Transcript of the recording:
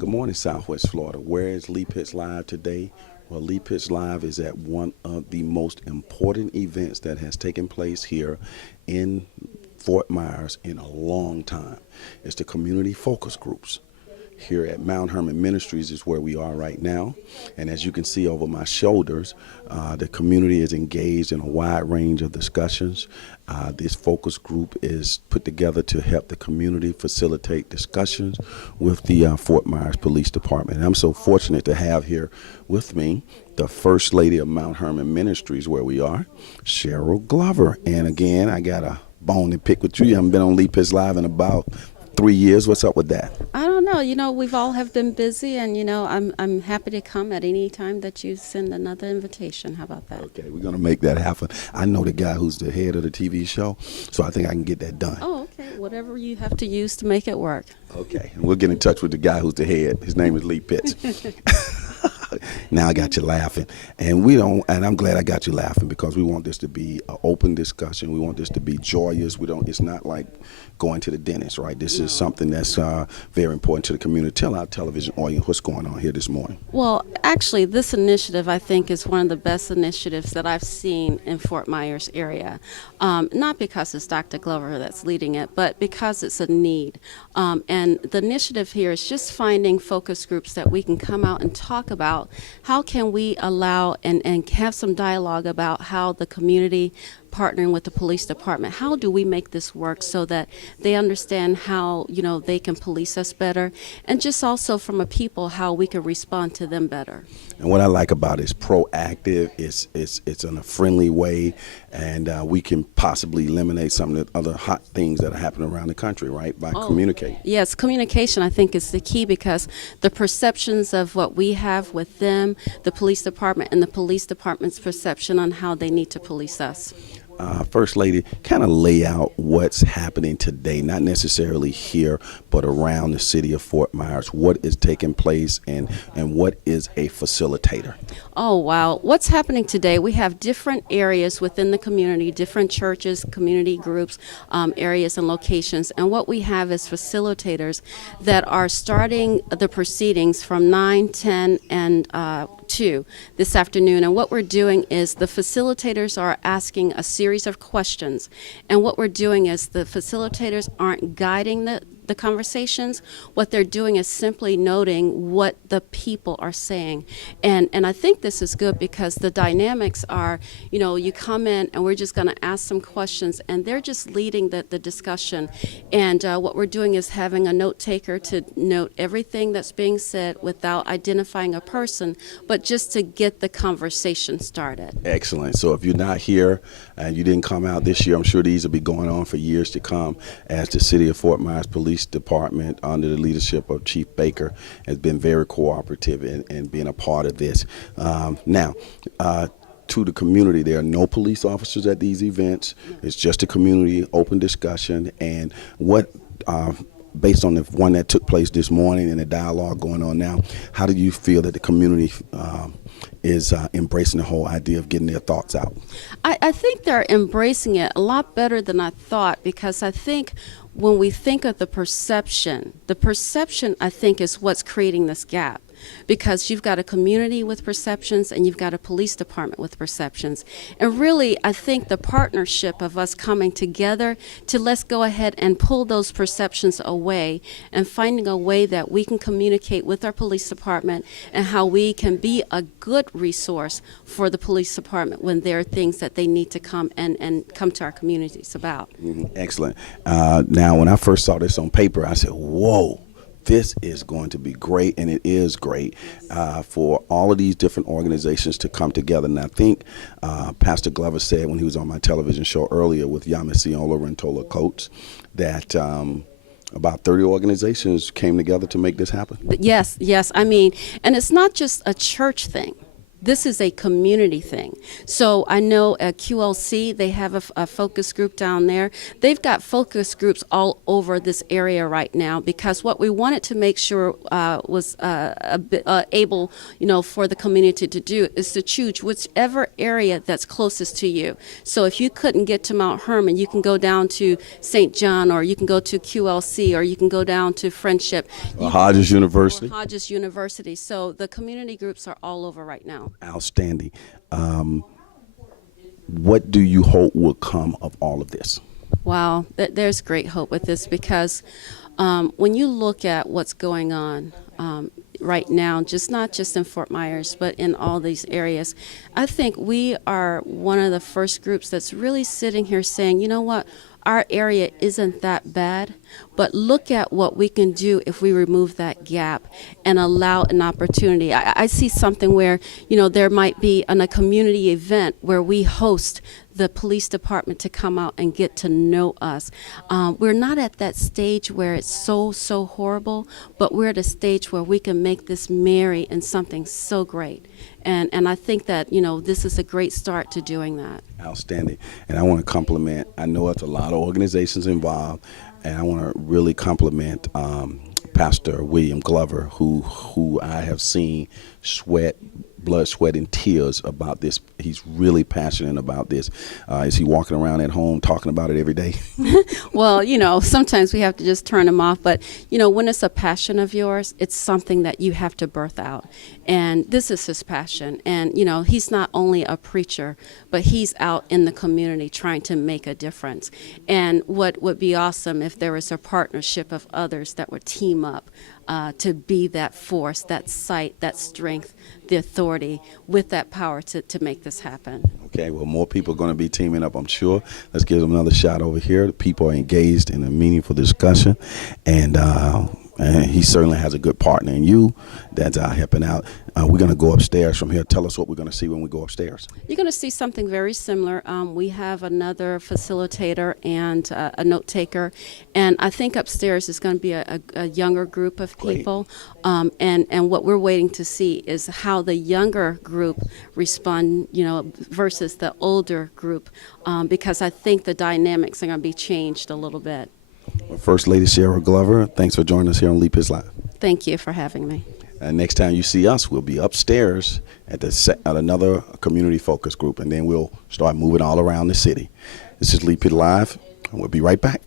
Good morning, Southwest Florida. Where is Lee Pitts Live today? Well, Lee Pitts Live is at one of the most important events that has taken place here in Fort Myers in a long time. It's the community focus groups. Here at Mount Hermon Ministries is where we are right now. And as you can see over my shoulders, the community is engaged in a wide range of discussions. This focus group is put together to help the community facilitate discussions with the Fort Myers Police Department. And I'm so fortunate to have here with me the First Lady of Mount Hermon Ministries, where we are, Cheryl Glover. And again, I got a bone to pick with you. You haven't been on Lee Pitts Live in about 3 years. What's up with that? I don't know. We've all have been busy, and I'm happy to come at any time that you send another invitation. How about that? Okay, we're gonna make that happen. I know the guy who's the head of the TV show, so I think I can get that done. Oh, okay. Whatever you have to use to make it work. Okay, and we'll get in touch with the guy who's the head. His name is Lee Pitts. Now I got you laughing, and I'm glad I got you laughing, because we want this to be an open discussion. We want this to be joyous. It's not like going to the dentist, right? This is something that's very important to the community. Tell our television audience what's going on here this morning. Well, actually, this initiative, I think, is one of the best initiatives that I've seen in Fort Myers area. Not because it's Dr. Glover that's leading it, but because it's a need. And the initiative here is just finding focus groups that we can come out and talk about. How can we allow and have some dialogue about how the community partnering with the police department, how do we make this work so that they understand how they can police us better, and just also from a people how we can respond to them better. And what I like about it is proactive. It's in a friendly way, and we can possibly eliminate some of the other hot things that are happening around the country, right, by communicating. Yes, communication I think is the key, because the perceptions of what we have with them, the police department, and the police department's perception on how they need to police us. First Lady, kind of lay out what's happening today, not necessarily here, but around the city of Fort Myers. What is taking place, and what is a facilitator? Oh, wow. What's happening today? We have different areas within the community, different churches, community groups, areas and locations. And what we have is facilitators that are starting the proceedings from 9, 10, and 2 this afternoon. And what we're doing is the facilitators are asking a series of questions. And what we're doing is the facilitators aren't guiding the conversations. What they're doing is simply noting what the people are saying. And I think this is good, because the dynamics are, you come in and we're just going to ask some questions, and they're just leading the discussion. And what we're doing is having a note taker to note everything that's being said without identifying a person, but just to get the conversation started. Excellent. So if you're not here and you didn't come out this year, I'm sure these will be going on for years to come, as the City of Fort Myers Police Department, under the leadership of Chief Baker, has been very cooperative in being a part of this. Now, to the community, there are no police officers at these events. It's just a community open discussion. And what based on the one that took place this morning and the dialogue going on now, how do you feel that the community is embracing the whole idea of getting their thoughts out? I think they're embracing it a lot better than I thought, because I think when we think of the perception I think is what's creating this gap. Because you've got a community with perceptions and you've got a police department with perceptions. And really, I think the partnership of us coming together to let's go ahead and pull those perceptions away, and finding a way that we can communicate with our police department, and how we can be a good resource for the police department when there are things that they need to come and come to our communities about. Mm-hmm. Excellent. Now, when I first saw this on paper, I said, whoa. This is going to be great, and it is great for all of these different organizations to come together. And I think Pastor Glover said when he was on my television show earlier with Yamisiola Rentola Coates that about 30 organizations came together to make this happen. Yes. I mean, and it's not just a church thing. This is a community thing. So I know at QLC, they have a focus group down there. They've got focus groups all over this area right now, because what we wanted to make sure was able, for the community to do is to choose whichever area that's closest to you. So if you couldn't get to Mount Hermon, you can go down to St. John, or you can go to QLC, or you can go down to Friendship. Hodges University. Hodges University. So the community groups are all over right now. Outstanding. What do you hope will come of all of this? Wow, there's great hope with this, because when you look at what's going on right now, not just in Fort Myers, but in all these areas, I think we are one of the first groups that's really sitting here saying, you know what, our area isn't that bad, but look at what we can do if we remove that gap and allow an opportunity. I see something where, there might be a community event where we host the police department to come out and get to know us. We're not at that stage where it's so horrible, but we're at a stage where we can make this merry and something so great. And I think that, this is a great start to doing that. Outstanding. And I want to compliment, I know it's a lot of organizations involved, and I want to really compliment Pastor William Glover, who I have seen blood, sweat, and tears about this. He's really passionate about this. Is he walking around at home talking about it every day? Well, sometimes we have to just turn him off. But, when it's a passion of yours, it's something that you have to birth out. And this is his passion. And, he's not only a preacher, but he's out in the community trying to make a difference. And what would be awesome if there was a partnership of others that would team up to be that force, that sight, that strength, the authority with that power to make this happen. Okay, well, more people are going to be teaming up, I'm sure. Let's give them another shot over here. The people are engaged in a meaningful discussion, and he certainly has a good partner in you that's helping out. We're going to go upstairs from here. Tell us what we're going to see when we go upstairs. You're going to see something very similar. We have another facilitator and a note taker, and I think upstairs is going to be a younger group of people. And what we're waiting to see is how the younger group respond, versus the older group, because I think the dynamics are going to be changed a little bit. Well, First Lady Cheryl Glover, thanks for joining us here on Leap His Live. Thank you for having me. And next time you see us, we'll be upstairs at another community focus group, and then we'll start moving all around the city. This is Leap It Live, and we'll be right back.